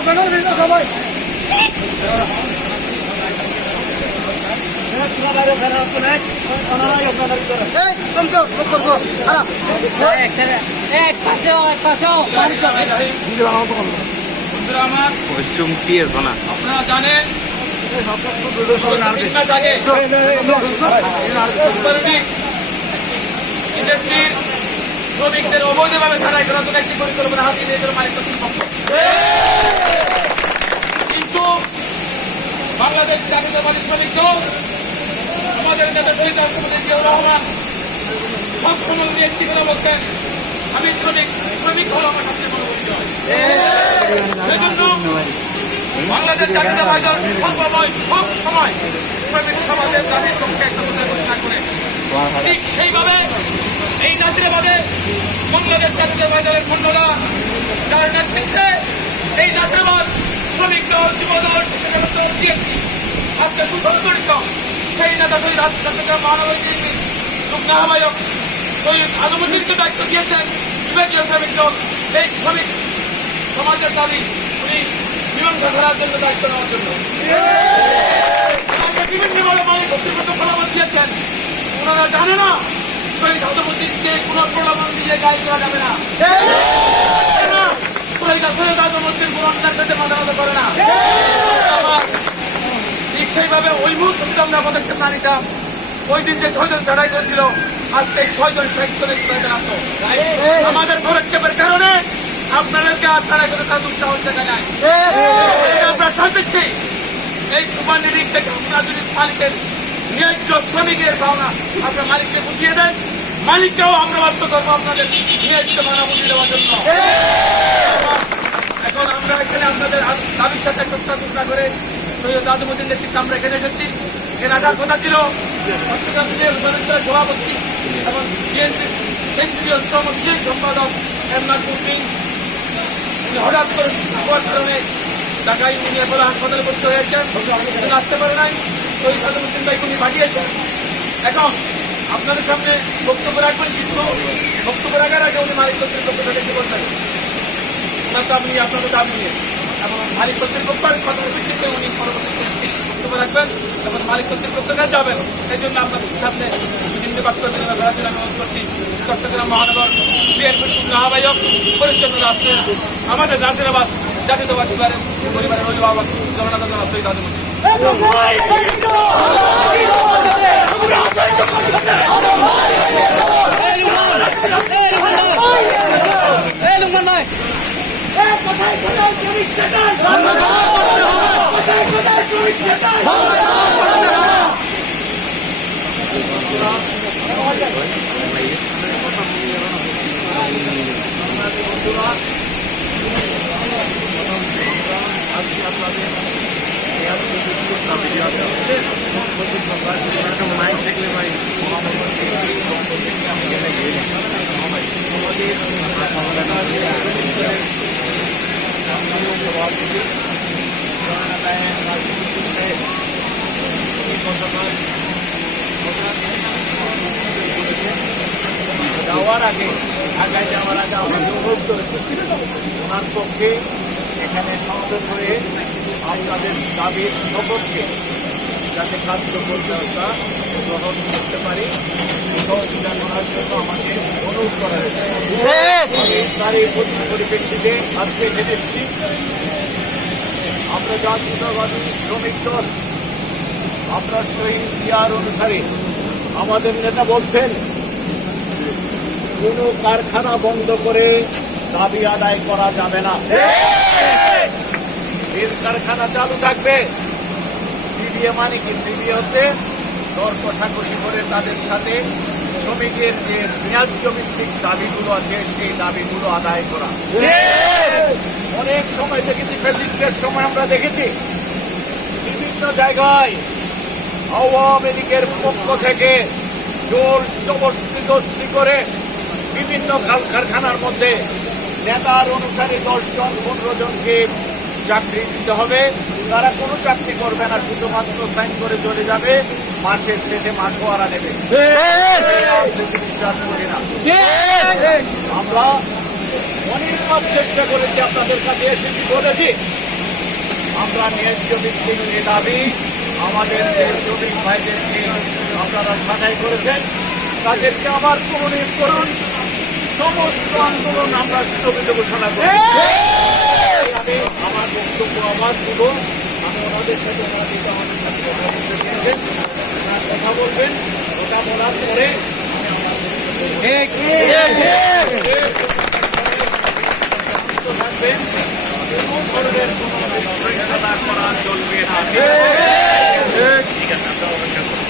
সবাই আপনারা জানেন ইন্ডাস্ট্রির শ্রমিকদের অবৈধভাবে ছাড়াই করার জন্য একটি পরিকল্পনা হাতে নিয়ে মালিক কর্তৃপক্ষ, কিন্তু বাংলাদেশ জাতীয়তাবাদী শ্রমিক দল আমাদের নেতা শহীদ রাষ্ট্রপতি জিয়াউর রহমান সবসময় উনি একটি কথা বলতেন, আমি শ্রমিক হল আমার সবচেয়ে বড় পরিচয়। সেজন্য বাংলাদেশ জাতীয়তাবাদী দল সর্বময় সব সময় শ্রমিক সমাজের দাবির পক্ষে একটা ঘোষণা করে, ঠিক সেইভাবে এই নাজিরাবাদে বাংলাদেশ জাতীয়তাবাদী দলের কর্মীরা যার নেতৃত্বে এই নাজিরাবাদ শ্রমিক দল যুব দল শিক্ষক দল দিয়েছি আজকে সুসংগঠিত সেই নেতা শহীদ চট্টগ্রাম মহানগর বিএনপির যুগ্ম আহ্বায়ক শহীদ আজমুদ্দিনকে দায়িত্ব দিয়েছেন বিভাগীয় শ্রমিক দল এই শ্রমিক সমাজের দাবি উনি মীমাংসা করার জন্য দায়িত্ব নেওয়ার জন্য বিভিন্নভাবে মালিক কর্তৃপক্ষ ফলাফল দিয়েছেন। ওনারা জানে না শহীদ আজমুদ্দিনকে কোন প্রলোভন দিয়ে গায়ে করা যাবে না, শহীদ আজমুদ্দিন কোন অন্যায়ের সাথে মাথা মাথা করে না। ঠিক সেইভাবে ওই মুহূর্তে যদি আমরা পদক্ষেপ না নিতাম, ওই দিন যে 6 জন ছাড়াই ছিল আজকে 6 জন আসতো। আমাদের পদক্ষেপের কারণে আপনাদেরকে আর ছাড়াই করে তার উৎসাহ দেখা যায়। আমরা ছাড় দিচ্ছি এই সুপার নিরিখ থেকে আপনারা যদি মালিকের ন্যায্য শ্রমিকের ভাবনা আপনার মালিককে বুঝিয়ে দেন, মালিককেও আমরা বাধ্য করবো আপনাদের ন্যায্য ভাবনা বুঝিয়ে দেওয়ার জন্য। এখন আমরা এখানে আপনাদের দাবির সাথে চর্চা করে সৈয়দ আজমুদ্দিন নেতৃত্বে আমরা এখানে এসেছি। এর আসার কথা ছিল সভাপতি এবং বিএনপির কেন্দ্রীয় শ্রমিক সম্পাদক এমনাদ উদ্দিন হঠাৎ করে হওয়ার কারণে ঢাকায় ইউনিয়ন বলে হাসপাতালে ভর্তি হয়েছেন, আসতে পারে নাই। শহীদ আজমুদ্দিন ভাই উনি পাঠিয়েছেন। এখন আপনাদের সামনে বক্তব্য রাখবেন, কিন্তু বক্তব্য রাখার আগে উনি মালিক কর্তৃপক্ষ থেকে করবেন ওনার দাবি নিয়ে, আপনাদের দাবি নিয়ে, এবং মালিক কর্তৃপক্ষের কথার ভিত্তিতে উনি পরবর্তীতে বক্তব্য রাখবেন এবং মালিক কর্তৃপক্ষের কাছে যাবেন। এই জন্য আপনাদের সামনে হিন্দি বাক্য আমি অনুরোধ করছি চট্টগ্রাম মহানগর বিএনপির যুগ্ম আহ্বায়ক পরিচ্ছন্ন রাষ্ট্রের আমাদের নাজিরাবাদ জাতীয়তাবাদী পরিবারের অভিভাবক জগন্নাথ শহীদ আজমুদ্দিন। মাইক দেখলে ভাই যাওয়ার আগে ঢাকায় যাওয়ার আগে আমরা অনুরোধ করেছি ওনার পক্ষে এখানে সমবেত হয়ে আপনাদের দাবির সপক্ষে যাতে খাদ্য পরিচর্যা গ্রহণ করতে পারি সহযোগিতা করার জন্য আমাকে অনুরোধ করা হয়েছে। তার এই পরিপ্রেক্ষিতে আজকে এসেছি। আমরা জাতীয়তাবাদী শ্রমিক দল আমরা শহীদ জিয়ার অনুসারে আমাদের নেতা বলছেন কোন কারখানা বন্ধ করে দাবি আদায় করা যাবে না। রেল কারখানা চালু থাকবে, সিবিএ মানে কি? সিবিএ হচ্ছে দর কষাকষি করে তাদের সাথে শ্রমিকের যে ন্যায্য ভিত্তিক দাবিগুলো আছে সেই দাবিগুলো আদায় করা। অনেক সময় দেখেছি, ফ্যাসিস্টের সময় আমরা দেখেছি বিভিন্ন জায়গায় আওয়ামী লীগের পক্ষ থেকে জোর জবরদস্তি করে বিভিন্ন কারখানার মধ্যে নেতার অনুসারী 10 জন 15 জনকে চাকরি দিতে হবে। তারা কোনো চাকরি করবে না, শুধুমাত্র সাইন করে চলে যাবে, মাসের শেষে মাসোয়ারা নেবে। বিশ্বাস করি না। আমরা অনেকবার চেষ্টা করেছি, আপনাদের কাছে এসেছি, বলেছি আমরা ন্যায্য ভিত্তিক যে দাবি আমাদের যে শ্রমিক ভাইদেরকে আপনারা ছাঁটাই করেছেন তাদেরকে আবার পুনরুদ্ধার করুন। সমস্ত আন্দোলন আমরা স্থগিত ঘোষণা করি। আমি আমার বক্তব্য আবার শুভ, আমি ওনাদের সাথে আমাদের সাথে কথা বলতে চেয়েছেন, কথা বলবেন, ওটা বলার পরে থাকবেন। কোনো ধরনের কোনো বিশৃঙ্খলা করা চলবে না। ঠিক আছে, আমরা অপেক্ষা করব।